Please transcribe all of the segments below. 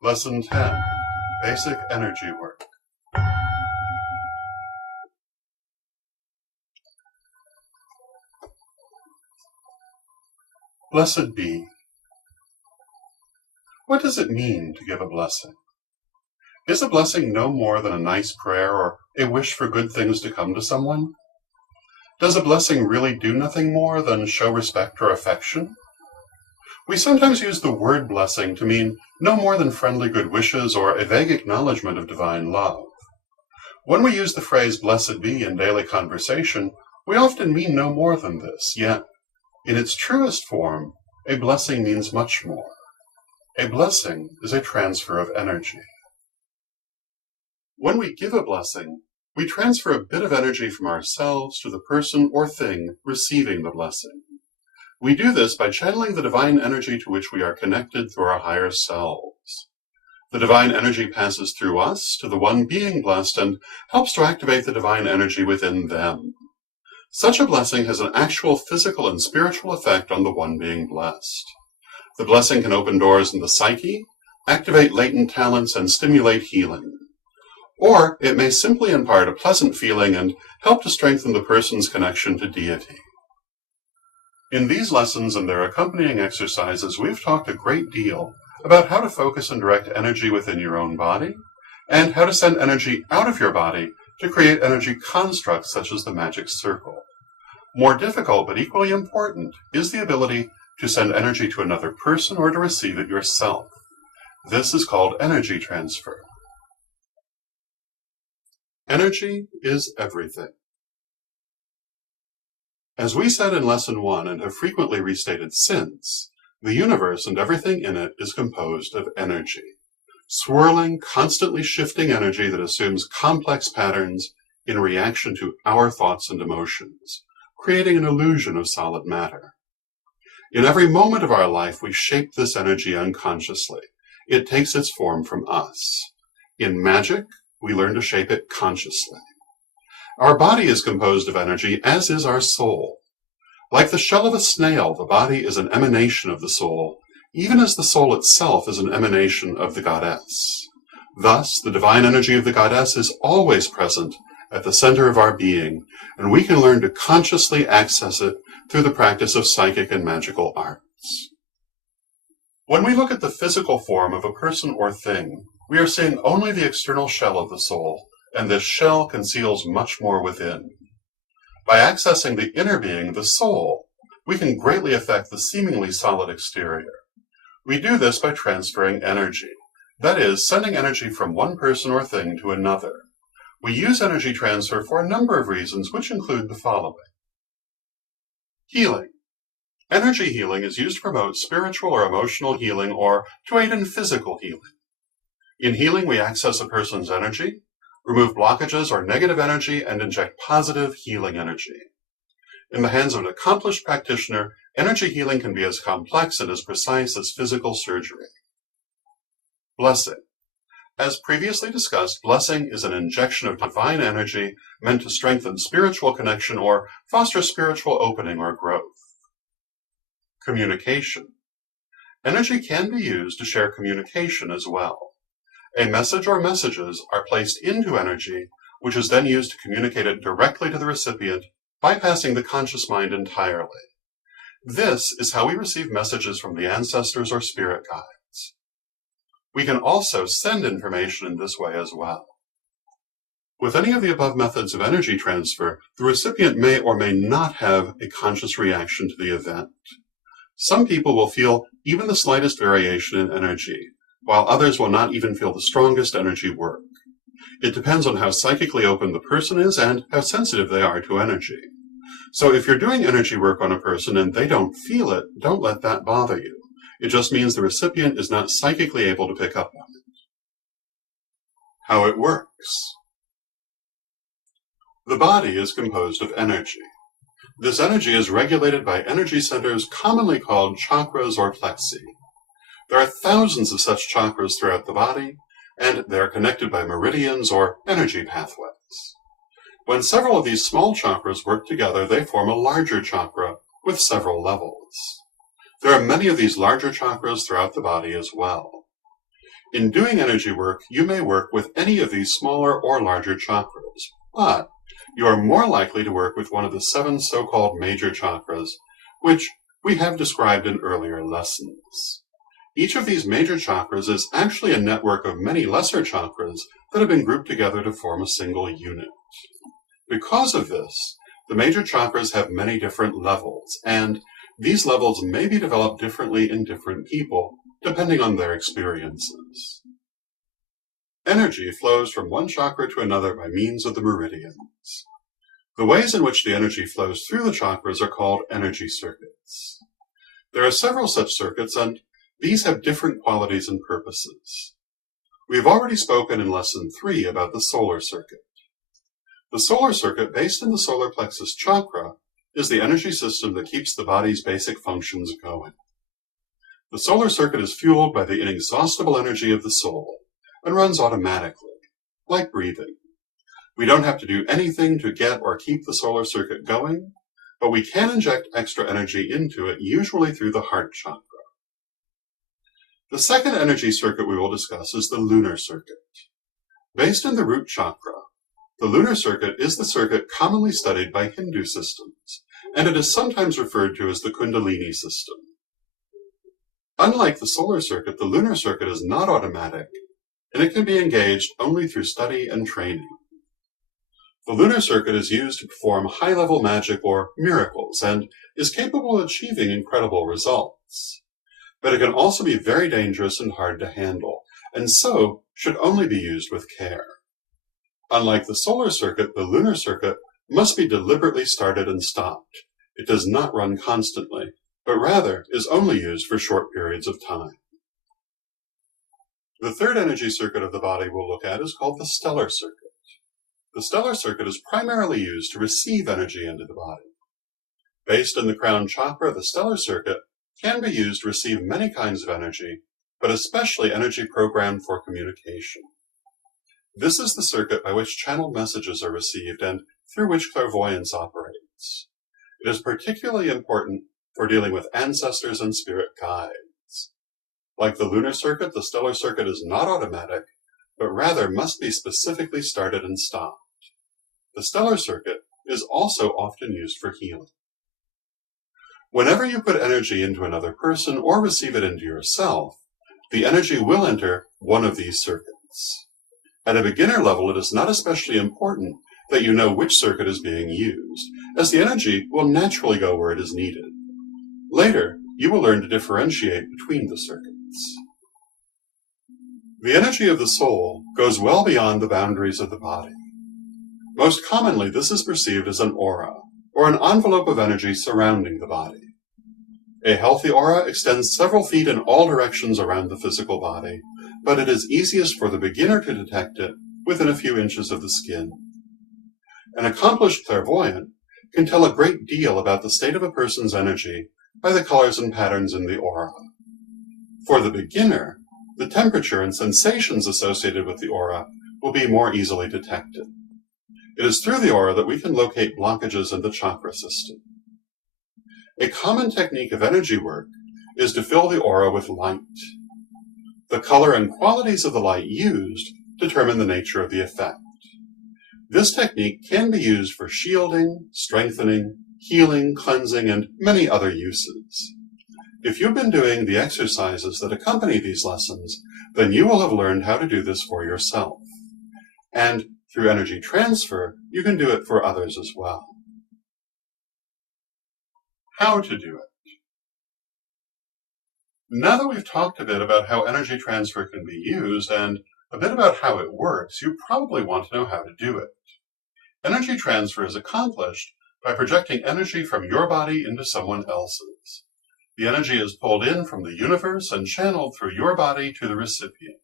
Lesson 10, Basic Energy Work. Blessed be. What does it mean to give a blessing? Is a blessing no more than a nice prayer or a wish for good things to come to someone? Does a blessing really do nothing more than show respect or affection? We sometimes use the word blessing to mean no more than friendly good wishes or a vague acknowledgement of divine love. When we use the phrase blessed be in daily conversation, we often mean no more than this, yet, in its truest form, a blessing means much more. A blessing is a transfer of energy. When we give a blessing, we transfer a bit of energy from ourselves to the person or thing receiving the blessing. We do this by channeling the divine energy to which we are connected through our higher selves. The divine energy passes through us to the one being blessed and helps to activate the divine energy within them. Such a blessing has an actual physical and spiritual effect on the one being blessed. The blessing can open doors in the psyche, activate latent talents, and stimulate healing. Or it may simply impart a pleasant feeling and help to strengthen the person's connection to deity. In these lessons and their accompanying exercises, we've talked a great deal about how to focus and direct energy within your own body, and how to send energy out of your body to create energy constructs such as the magic circle. More difficult but equally important is the ability to send energy to another person or to receive it yourself. This is called energy transfer. Energy is everything. As we said in Lesson 1 and have frequently restated since, the universe and everything in it is composed of energy. Swirling, constantly shifting energy that assumes complex patterns in reaction to our thoughts and emotions, creating an illusion of solid matter. In every moment of our life, we shape this energy unconsciously. It takes its form from us. In magic, we learn to shape it consciously. Our body is composed of energy, as is our soul. Like the shell of a snail, the body is an emanation of the soul, even as the soul itself is an emanation of the goddess. Thus, the divine energy of the goddess is always present at the center of our being, and we can learn to consciously access it through the practice of psychic and magical arts. When we look at the physical form of a person or thing, we are seeing only the external shell of the soul, and this shell conceals much more within. By accessing the inner being, the soul, we can greatly affect the seemingly solid exterior. We do this by transferring energy, that is, sending energy from one person or thing to another. We use energy transfer for a number of reasons, which include the following. Healing. Energy healing is used to promote spiritual or emotional healing or to aid in physical healing. In healing, we access a person's energy, remove blockages or negative energy, and inject positive healing energy. In the hands of an accomplished practitioner, energy healing can be as complex and as precise as physical surgery. Blessing. As previously discussed, blessing is an injection of divine energy meant to strengthen spiritual connection or foster spiritual opening or growth. Communication. Energy can be used to share communication as well. A message or messages are placed into energy, which is then used to communicate it directly to the recipient, bypassing the conscious mind entirely. This is how we receive messages from the ancestors or spirit guides. We can also send information in this way as well. With any of the above methods of energy transfer, the recipient may or may not have a conscious reaction to the event. Some people will feel even the slightest variation in energy, while others will not even feel the strongest energy work. It depends on how psychically open the person is and how sensitive they are to energy. So if you're doing energy work on a person and they don't feel it, don't let that bother you. It just means the recipient is not psychically able to pick up on it. How it works. The body is composed of energy. This energy is regulated by energy centers commonly called chakras or plexi. There are thousands of such chakras throughout the body, and they are connected by meridians or energy pathways. When several of these small chakras work together, they form a larger chakra with several levels. There are many of these larger chakras throughout the body as well. In doing energy work, you may work with any of these smaller or larger chakras, but you are more likely to work with one of the 7 so-called major chakras, which we have described in earlier lessons. Each of these major chakras is actually a network of many lesser chakras that have been grouped together to form a single unit. Because of this, the major chakras have many different levels, and these levels may be developed differently in different people, depending on their experiences. Energy flows from one chakra to another by means of the meridians. The ways in which the energy flows through the chakras are called energy circuits. There are several such circuits, and these have different qualities and purposes. We have already spoken in Lesson 3 about the solar circuit. The solar circuit, based in the solar plexus chakra, is the energy system that keeps the body's basic functions going. The solar circuit is fueled by the inexhaustible energy of the soul and runs automatically, like breathing. We don't have to do anything to get or keep the solar circuit going, but we can inject extra energy into it, usually through the heart chakra. The second energy circuit we will discuss is the lunar circuit. Based in the root chakra, the lunar circuit is the circuit commonly studied by Hindu systems, and it is sometimes referred to as the Kundalini system. Unlike the solar circuit, the lunar circuit is not automatic, and it can be engaged only through study and training. The lunar circuit is used to perform high-level magic or miracles, and is capable of achieving incredible results. But it can also be very dangerous and hard to handle, and so should only be used with care. Unlike the solar circuit, the lunar circuit must be deliberately started and stopped. It does not run constantly, but rather is only used for short periods of time. The third energy circuit of the body we'll look at is called the stellar circuit. The stellar circuit is primarily used to receive energy into the body. Based in the crown chakra, the stellar circuit can be used to receive many kinds of energy, but especially energy programmed for communication. This is the circuit by which channeled messages are received and through which clairvoyance operates. It is particularly important for dealing with ancestors and spirit guides. Like the lunar circuit, the stellar circuit is not automatic, but rather must be specifically started and stopped. The stellar circuit is also often used for healing. Whenever you put energy into another person or receive it into yourself, the energy will enter one of these circuits. At a beginner level, it is not especially important that you know which circuit is being used, as the energy will naturally go where it is needed. Later, you will learn to differentiate between the circuits. The energy of the soul goes well beyond the boundaries of the body. Most commonly, this is perceived as an aura, or an envelope of energy surrounding the body. A healthy aura extends several feet in all directions around the physical body, but it is easiest for the beginner to detect it within a few inches of the skin. An accomplished clairvoyant can tell a great deal about the state of a person's energy by the colors and patterns in the aura. For the beginner, the temperature and sensations associated with the aura will be more easily detected. It is through the aura that we can locate blockages in the chakra system. A common technique of energy work is to fill the aura with light. The color and qualities of the light used determine the nature of the effect. This technique can be used for shielding, strengthening, healing, cleansing, and many other uses. If you've been doing the exercises that accompany these lessons, then you will have learned how to do this for yourself. And through energy transfer, you can do it for others as well. How to do it. Now that we've talked a bit about how energy transfer can be used and a bit about how it works, you probably want to know how to do it. Energy transfer is accomplished by projecting energy from your body into someone else's. The energy is pulled in from the universe and channeled through your body to the recipient.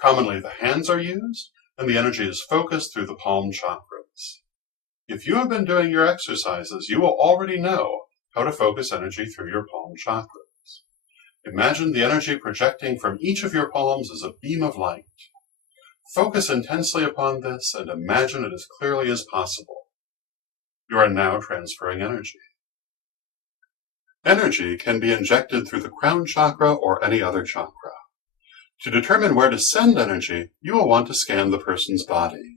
Commonly, the hands are used, and the energy is focused through the palm chakras. If you have been doing your exercises, you will already know how to focus energy through your palm chakras. Imagine the energy projecting from each of your palms as a beam of light. Focus intensely upon this and imagine it as clearly as possible. You are now transferring energy. Energy can be injected through the crown chakra or any other chakra. To determine where to send energy, you will want to scan the person's body.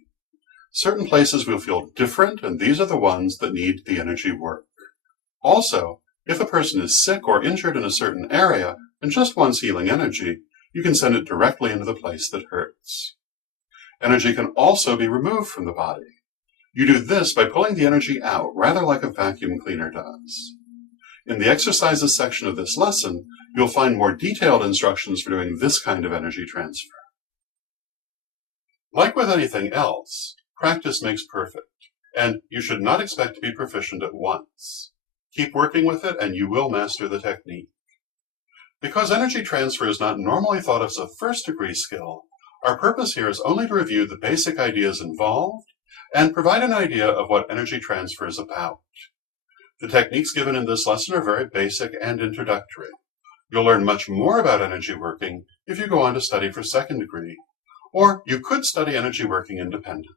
Certain places will feel different, and these are the ones that need the energy work. Also, if a person is sick or injured in a certain area and just wants healing energy, you can send it directly into the place that hurts. Energy can also be removed from the body. You do this by pulling the energy out, rather like a vacuum cleaner does. In the exercises section of this lesson, you'll find more detailed instructions for doing this kind of energy transfer. Like with anything else, practice makes perfect, and you should not expect to be proficient at once. Keep working with it and you will master the technique. Because energy transfer is not normally thought of as a first-degree skill, our purpose here is only to review the basic ideas involved and provide an idea of what energy transfer is about. The techniques given in this lesson are very basic and introductory. You'll learn much more about energy working if you go on to study for second degree, or you could study energy working independently.